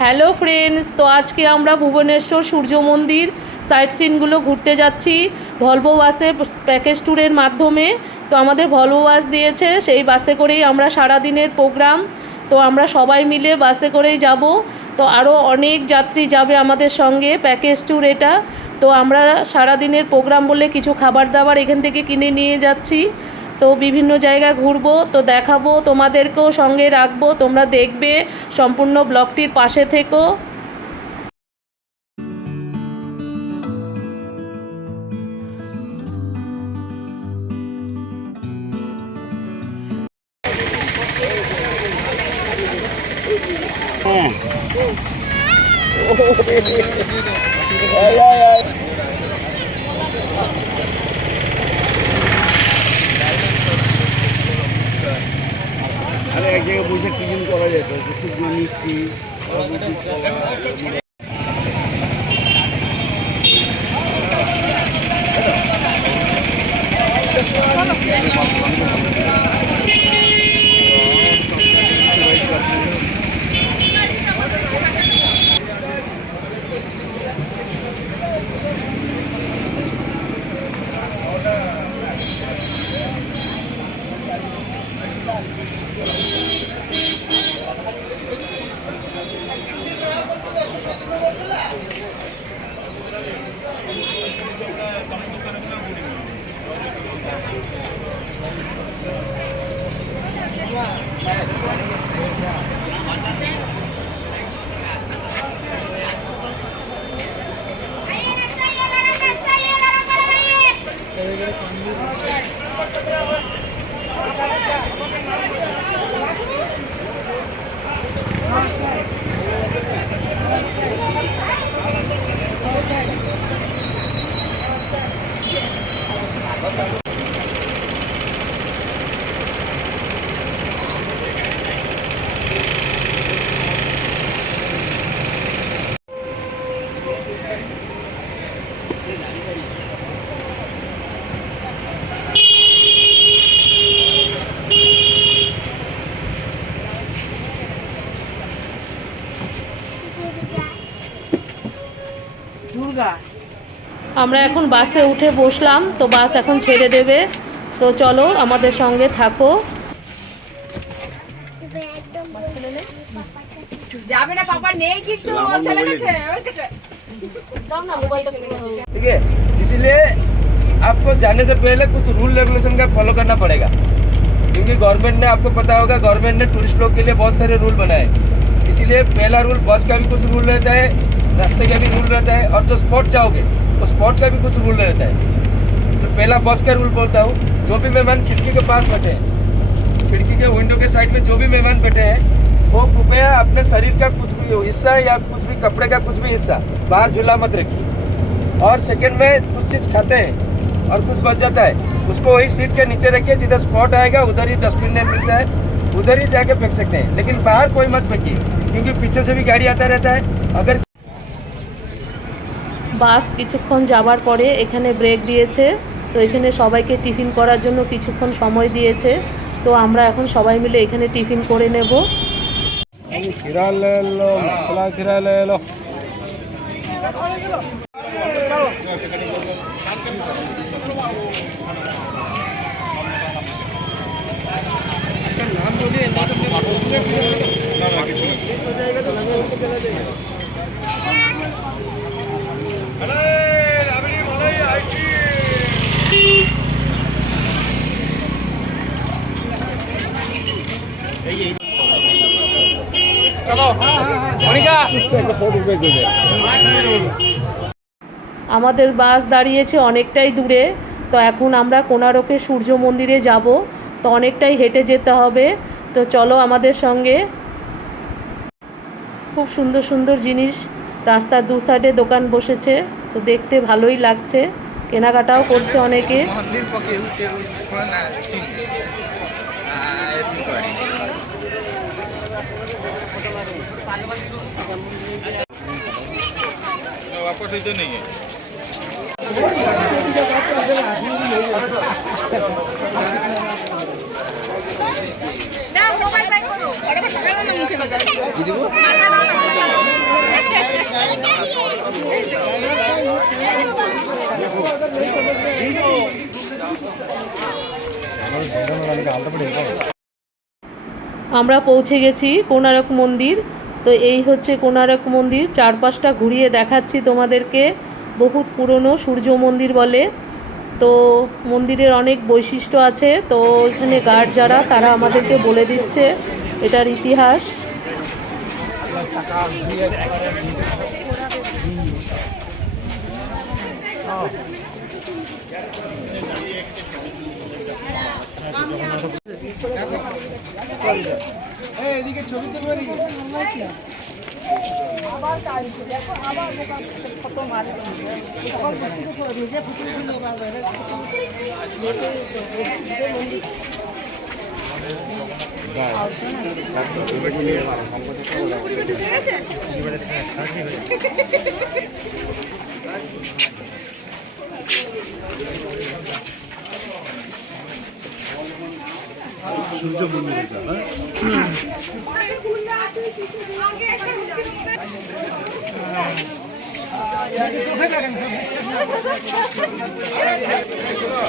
Hello friends তো আজকে আমরা ভুবনেশ্বর সূর্য মন্দির সাইট সিনগুলো ঘুরতে যাচ্ছি। ভলভো বাসে প্যাকেজ ট্যুরের মাধ্যমে। তো আমাদের ভলভো বাস দিয়েছে, সেই বাসে করেই আমরা সারা দিনের প্রোগ্রাম তো আমরা সবাই মিলে বাসে করেই যাব। তো আরও অনেক যাত্রী যাবে আমাদের সঙ্গে প্যাকেজ ট্যুর এটা। তো আমরা সারা দিনের প্রোগ্রাম বলে কিছু খাবার দাবার এখান থেকে কিনে নিয়ে যাচ্ছি। তো বিভিন্ন জায়গা ঘুরবো, তো দেখাবো, তোমাদেরকেও সঙ্গে রাখব, তোমরা দেখবে সম্পূর্ণ ব্লকটির পাশে থেকো। এক জায়গায় বসে টিফিন করা যেত মিষ্টি दुर्गा আমরা এখন বাসে উঠে বসলাম তো বাস এখন ছেড়ে দেবে তো চলো আমাদের সঙ্গে থাকো যাবে না পাপা নেই কিন্তু ও চলে গেছে ওই থেকে ठीक है इसीलिए आपको जाने से पहले कुछ रूल रेगुलेशन का फॉलो करना पड़ेगा क्योंकि गवर्नमेंट ने आपको पता होगा गवर्नमेंट ने टूरिस्ट लोग के लिए बहुत सारे रूल बनाए इसीलिए पहला रूल बस का भी कुछ रूल रहता है रास्ते का भी रूल रहता है और जो स्पॉट जाओगे तो स्पॉट का भी कुछ रूल रहता है। तो पहला बस का रूल बोलता हूँ, जो भी मेहमान खिड़की के पास बैठे हैं, खिड़की के विंडो के साइड में जो भी मेहमान बैठे हैं, वो कृपया अपने शरीर का कुछ भी हिस्सा या कुछ भी कपड़े का कुछ भी हिस्सा बाहर झूला मत रखिए। और सेकेंड में कुछ चीज़ खाते हैं और कुछ बच जाता है, उसको वही सीट के नीचे रखिए, जिधर स्पॉट आएगा, उधर ही डस्टबिन में मिलता है, उधर ही जाके फेंक सकते हैं। लेकिन बाहर कोई मत फेंकिए, क्योंकि पीछे से भी गाड़ी आता रहता है। अगर বাস কিছুক্ষণ যাবার পরে এখানে ব্রেক দিয়েছে। তো এখানে সবাইকে টিফিন করার জন্য কিছুক্ষণ সময় দিয়েছে। তো আমরা এখন সবাই মিলে এখানে টিফিন করে নেব। এলো এলো। আমাদের বাস দাঁড়িয়েছে অনেকটাই দূরে, তো এখন আমরা কোনারকে সূর্য মন্দিরে যাব। তো অনেকটাই হেঁটে যেতে হবে। তো চলো আমাদের সঙ্গে। খুব সুন্দর সুন্দর জিনিস রাস্তার দু সাইডে দোকান বসেছে। তো দেখতে ভালোই লাগছে। কেনাকাটাও করছে অনেকে। वापस इधर नहीं है আমার ঘণ্টা আলতা পড়ে আমরা পৌঁছে গেছি কোনারক মন্দির। তো এই হচ্ছে কোনারক মন্দির। চারপাশটা ঘুরিয়ে দেখাচ্ছি তোমাদেরকে। বহুত পুরনো সূর্য মন্দির বলে। তো মন্দিরের অনেক বৈশিষ্ট্য আছে। তো এখানে গার্ড যারা, তারা আমাদেরকে বলে দিচ্ছে এটার ইতিহাস। এদিকে ছবি তুলবে নাকি আবার কাজ দেখো আবার কত মারে নিজে ফুটে ঠিক আছে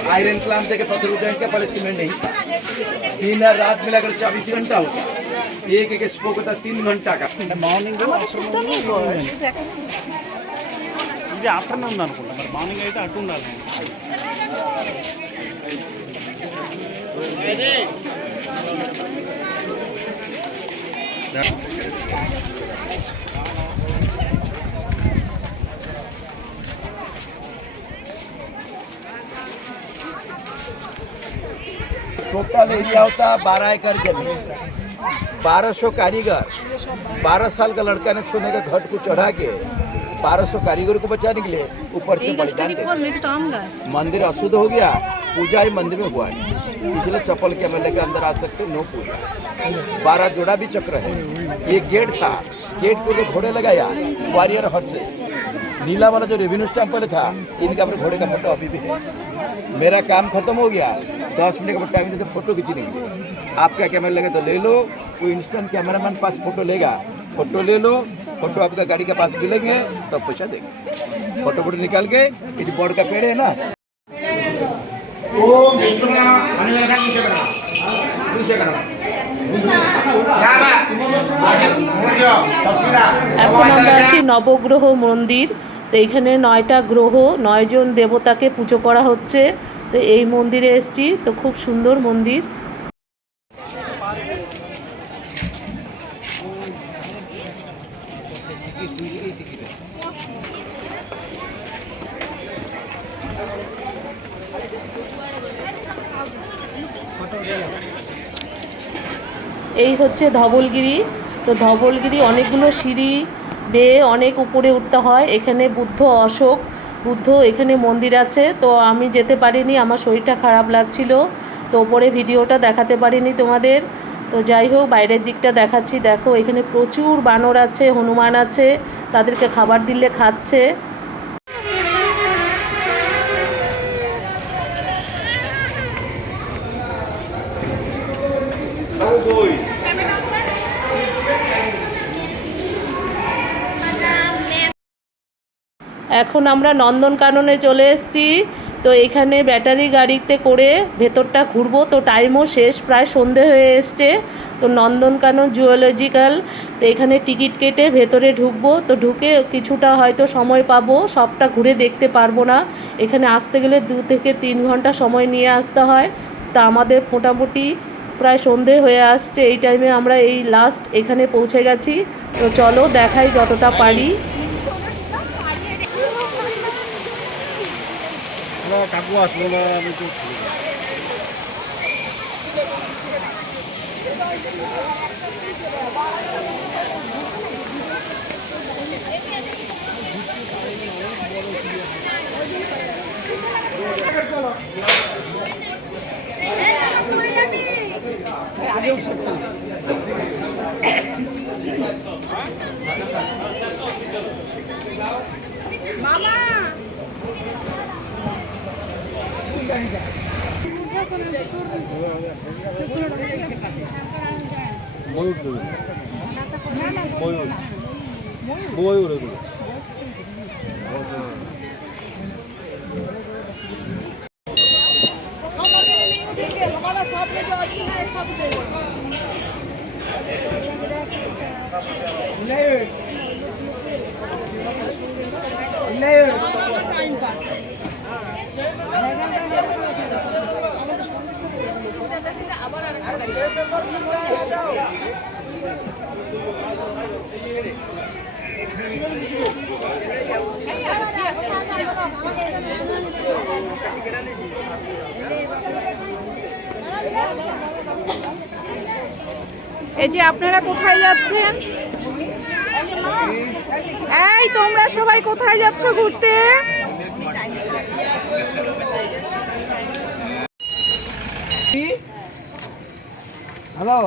आयरन क्लाम देके पत्थर उठाने के पहले सीमेंट नहीं दिन और रात मिलाकर चौबीस घंटा होता एक एक स्पोक होता तीन घंटा का ఇది ఆఫ్టర్నూన్ అనుకుంటా మరి మార్నింగ్ అయితే అటు ఉండాలి टोटल एरिया होता बारह एकड़ ज़मीन बारह सौ कारीगर। बारह साल का लड़का ने सोने का घट को चढ़ा के बारह सौ कारीगर को बचाने के लिए ऊपर से बलिदान मंदिर अशुद्ध हो गया पूजा ही मंदिर में हुआ नहीं। इसलिए चप्पल के मेले के अंदर आ सकते, नो पूजा। बारह जोड़ा भी चक्र है। ये गेट था। गेट को जो घोड़े लगाया वारियर हर्सेस नीला वाला जो रेवेन्यू स्टैम्प पहले था, इनका अपने घोड़े का फ़ोटो अभी भी है। मेरा काम खत्म हो गया। दस मिनट का टाइम देते फ़ोटो खींचने के लिए। आपका कैमरा लगे तो ले लो, कोई इंस्टेंट कैमरा कैमरामैन पास फ़ोटो लेगा। फ़ोटो ले लो फ़ोटो आपका गाड़ी के पास मिलेंगे तो पैसा देंगे। फ़ोटो फ़ोटो निकाल के जो बोर्ड का पेड़ है ना এখন আমরা নবগ্রহ মন্দির। তো এইখানে নয়টা গ্রহ নয়জন দেবতাকে পুজো করা হচ্ছে। তো এই মন্দিরে এসছি। তো খুব সুন্দর মন্দির। এই হচ্ছে ধবলগিরি। তো ধবলগিরি অনেকগুলো সিঁড়ি বেয়ে অনেক উপরে উঠতে হয়। এখানে বুদ্ধ অশোক, বুদ্ধ এখানে মন্দির আছে। তো আমি যেতে পারিনি, আমার শরীরটা খারাপ লাগছিল। তো ওপরে ভিডিওটা দেখাতে পারিনি তোমাদের। তো যাই হোক, বাইরের দিকটা দেখাচ্ছি। দেখো, এখানে প্রচুর বানর আছে, হনুমান আছে, তাদেরকে খাবার দিলে খাচ্ছে। এখন আমরা নন্দনকাননে চলে এসেছি। তো এখানে ব্যাটারি গাড়িতে করে ভেতরটা ঘুরবো। তো টাইমও শেষ, প্রায় সন্ধে হয়ে এসছে। তো নন্দনকানন জুওলজিক্যাল তো এখানে টিকিট কেটে ভেতরে ঢুকবো। তো ঢুকে কিছুটা হয়তো সময় পাবো, সবটা ঘুরে দেখতে পারব না। এখানে আসতে গেলে দু থেকে তিন ঘণ্টা সময় নিয়ে আসতে হয়। তা আমাদের মোটামুটি প্রায় সন্ধে হয়ে আসছে। এই টাইমে আমরা এই লাস্ট এখানে পৌঁছে গেছি। তো চলো দেখাই যতটা পারি। কাকু আসলো না আমি তো মামা ময়ূর দেবে ময়ূর ময়ূর এগুলো नहीं नहीं এই যে আপনারা কোথায় যাচ্ছেন? এই তোমরা সবাই কোথায় যাচ্ছ ঘুরতে? ହ୍ୟାଲୋ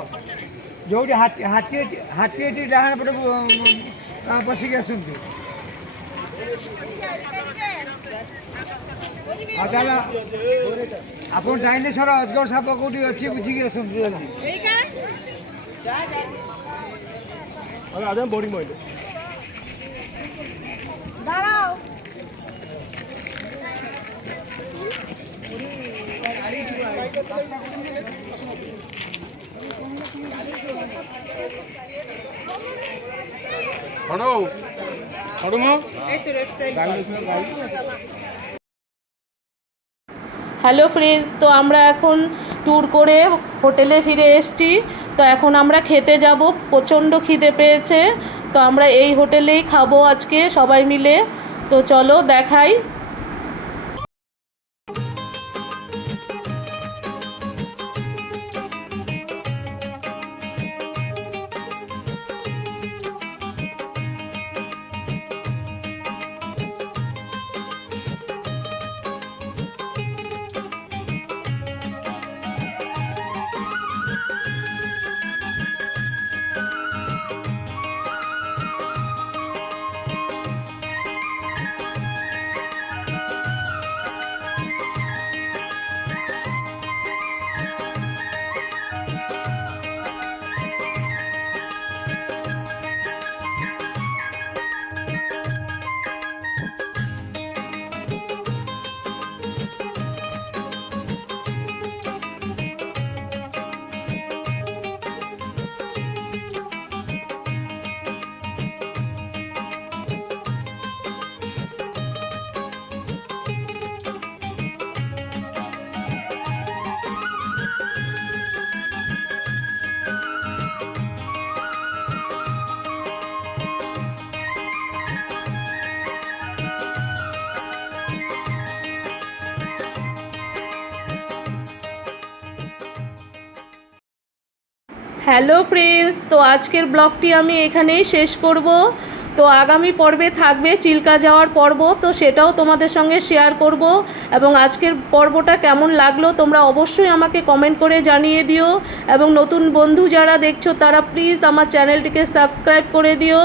ଯେଉଁଠି ହାତୀ ହାତୀ ଅଛି ହାତୀ ଅଛି ଡାହାଣ ପଟେ ବସିକି ଆସନ୍ତୁ ଆଉ ତାହେଲେ ଆପଣ ଡାଇନେଶ୍ୱର ଅଜଗର ସାପ କେଉଁଠି ଅଛି ବୁଝିକି ଆସନ୍ତୁ ଜଲ୍ଦି ବଡ଼ି ମହିଲେ হ্যালো ফ্রেন্ডস তো আমরা এখন ট্যুর করে হোটেলে ফিরে এসছি। তো এখন আমরা খেতে যাব, প্রচণ্ড খিদে পেয়েছে। তো আমরা এই হোটেলেই খাব আজকে সবাই মিলে। তো চলো দেখাই। হ্যালো ফ্রেন্ডস, তো আজকের ব্লগটি আমি এখানেই শেষ করব। তো আগামী পর্বে থাকবে চিল্কা যাওয়ার পর্ব, তো সেটাও তোমাদের সঙ্গে শেয়ার করব। এবং আজকের পর্বটা কেমন লাগল তোমরা অবশ্যই আমাকে কমেন্ট করে জানিয়ে দিও। এবং নতুন বন্ধু যারা দেখছ, তারা প্লিজ আমার চ্যানেলটিকে সাবস্ক্রাইব করে দিও।